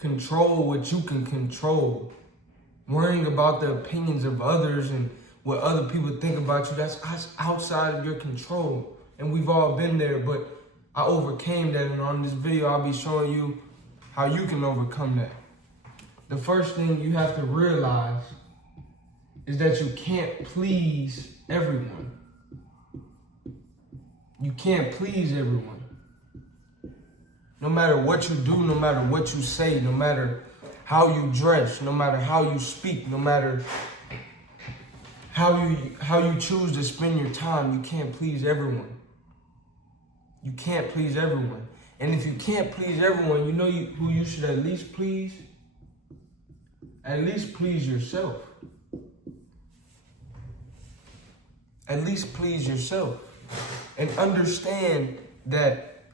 Control what you can control. Worrying about the opinions of others and what other people think about you, that's outside of your control. And we've all been there, but I overcame that. And on this video, I'll be showing you how you can overcome that. The first thing you have to realize is that you can't please everyone. You can't please everyone. No matter what you do, no matter what you say, no matter how you dress, no matter how you speak, no matter how you choose to spend your time, you can't please everyone. You can't please everyone. And if you can't please everyone, you know who you should at least please? At least please yourself. At least please yourself. And understand that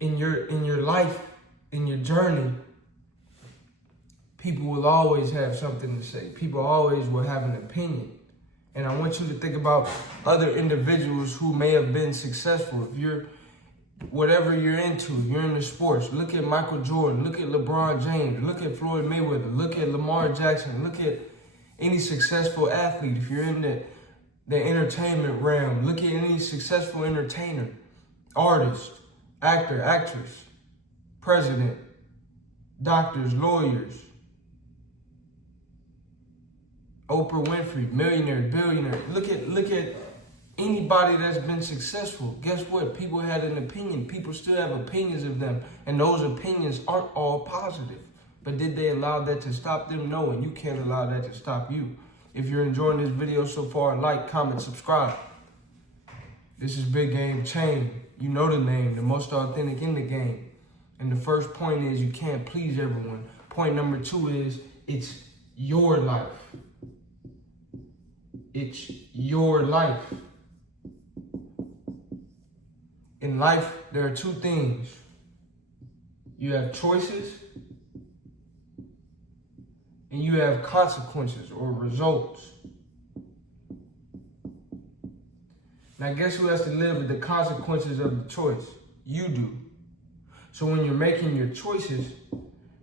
in your life, in your journey, people will always have something to say. People always will have an opinion. And I want you to think about other individuals who may have been successful. If you're, whatever you're into, you're into sports, look at Michael Jordan, look at LeBron James, look at Floyd Mayweather, look at Lamar Jackson, look at any successful athlete. If you're in the entertainment realm, look at any successful entertainer, artist, actor, actress, president, doctors, lawyers, Oprah Winfrey, millionaire, billionaire. Look at anybody that's been successful. Guess what? People had an opinion. People still have opinions of them. And those opinions aren't all positive. But did they allow that to stop them? No, and you can't allow that to stop you. If you're enjoying this video so far, like, comment, subscribe. This is Big Game Chain. You know the name, the most authentic in the game. And the first point is you can't please everyone. Point number 2 is it's your life. It's your life. In life, there are 2 things. You have choices and you have consequences or results. Now, guess who has to live with the consequences of the choice? You do. So when you're making your choices,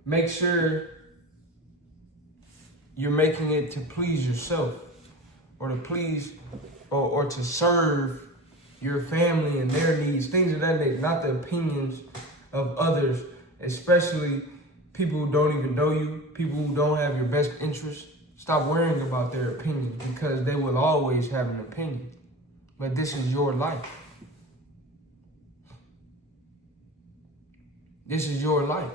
make sure you're making it to please yourself or to please or to serve your family and their needs, things of that nature, not the opinions of others, especially people who don't even know you, people who don't have your best interest. Stop worrying about their opinions because they will always have an opinion. But this is your life. This is your life.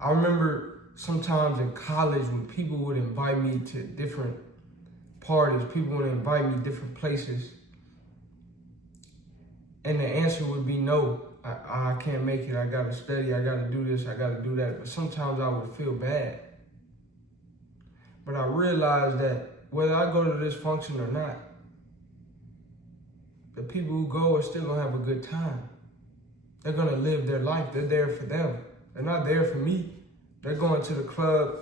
I remember sometimes in college when people would invite me to different parties, people would invite me different places, and the answer would be no. I can't make it. I gotta study. I gotta do this. I gotta do that. But sometimes I would feel bad. But I realized that whether I go to this function or not, the people who go are still gonna have a good time. They're gonna live their life. They're there for them. They're not there for me. They're going to the club.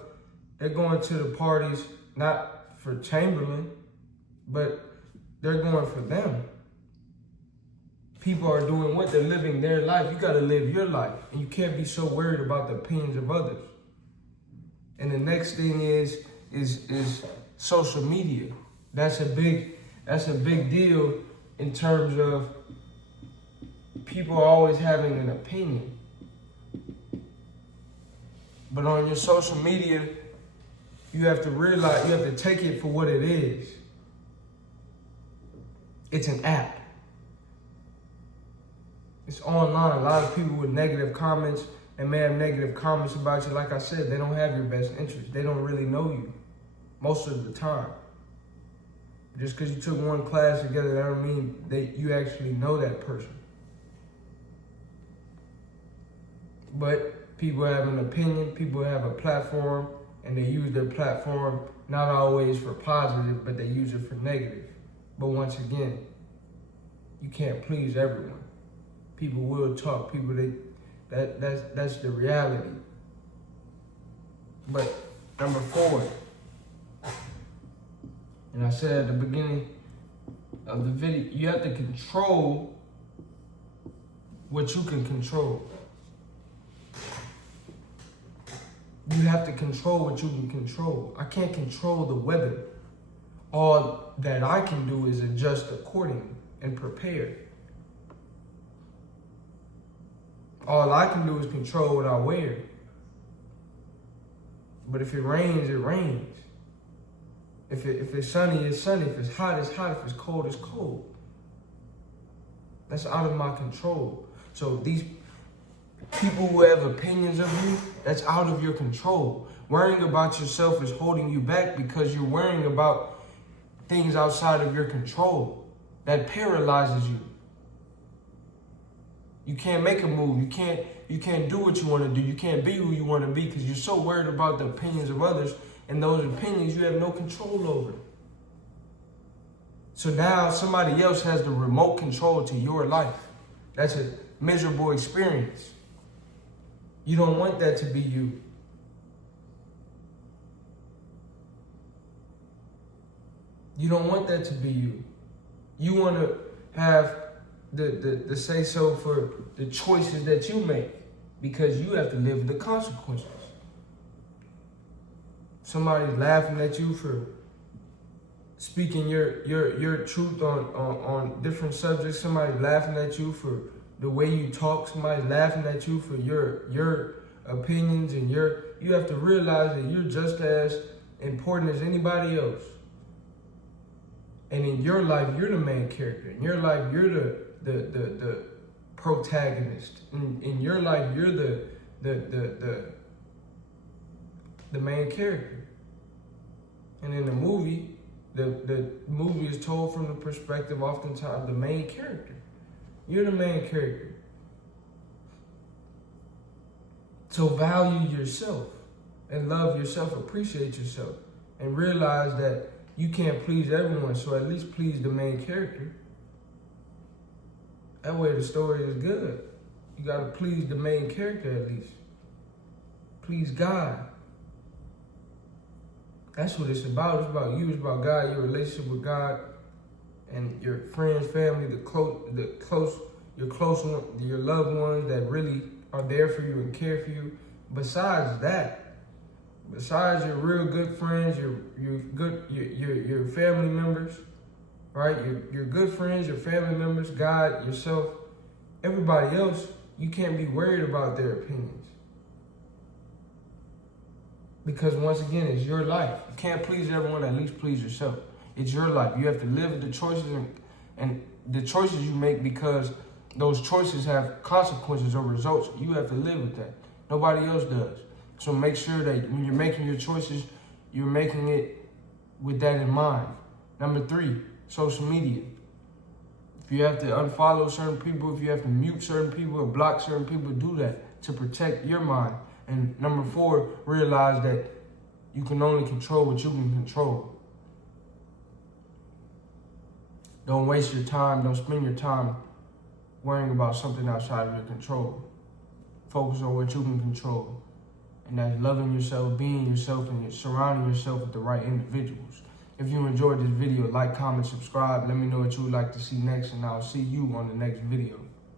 They're going to the parties, not for Chamberlain, but they're going for them. People are doing what? They're living their life. You gotta live your life. And you can't be so worried about the opinions of others. And the next thing is social media. That's a big deal in terms of people always having an opinion. But on your social media, you have to realize, you have to take it for what it is. It's an app. It's online. A lot of people with negative comments and may have negative comments about you. Like I said, they don't have your best interest. They don't really know you most of the time. Just because you took one class together, that don't mean that you actually know that person. But people have an opinion, people have a platform, and they use their platform not always for positive, but they use it for negative. But once again, you can't please everyone. People will talk. That's the reality. But number 4, and I said at the beginning of the video, you have to control what you can control. You have to control what you can control. I can't control the weather. All that I can do is adjust accordingly and prepare. All I can do is control what I wear. But if it rains, it rains. If it's sunny, it's sunny. If it's hot, it's hot. If it's cold, it's cold. That's out of my control. So these people who have opinions of you, that's out of your control. Worrying about yourself is holding you back because you're worrying about things outside of your control. That paralyzes you. You can't make a move. You can't do what you want to do. You can't be who you want to be because you're so worried about the opinions of others, and those opinions you have no control over. So now somebody else has the remote control to your life. That's a miserable experience. You don't want that to be you. You don't want that to be you. You want to have the say-so for the choices that you make because you have to live with the consequences. Somebody's laughing at you for speaking your truth on different subjects. Somebody's laughing at you for the way you talk. Somebody's laughing at you for your opinions, and you have to realize that you're just as important as anybody else. And in your life, you're the main character. In your life, you're the protagonist. In your life, you're the main character. And in the movie, the movie is told from the perspective, oftentimes, of the main character. You're the main character. So value yourself and love yourself, appreciate yourself, and realize that you can't please everyone, so at least please the main character. That way the story is good. You gotta please the main character at least. Please God. That's what it's about. It's about you. It's about God, your relationship with God, and your friends, family, your close one, your loved ones that really are there for you and care for you. Besides that, besides your real good friends, your family members, right? Your good friends, your family members, God, yourself, everybody else, you can't be worried about their opinions. Because once again, it's your life. You can't please everyone, at least please yourself. It's your life. You have to live with the choices and the choices you make, because those choices have consequences or results. You have to live with that. Nobody else does. So make sure that when you're making your choices, you're making it with that in mind. Number 3, social media. If you have to unfollow certain people, if you have to mute certain people or block certain people, do that to protect your mind. And number 4, realize that you can only control what you can control. Don't waste your time. Don't spend your time worrying about something outside of your control. Focus on what you can control. And that's loving yourself, being yourself, and surrounding yourself with the right individuals. If you enjoyed this video, like, comment, subscribe. Let me know what you would like to see next, and I'll see you on the next video.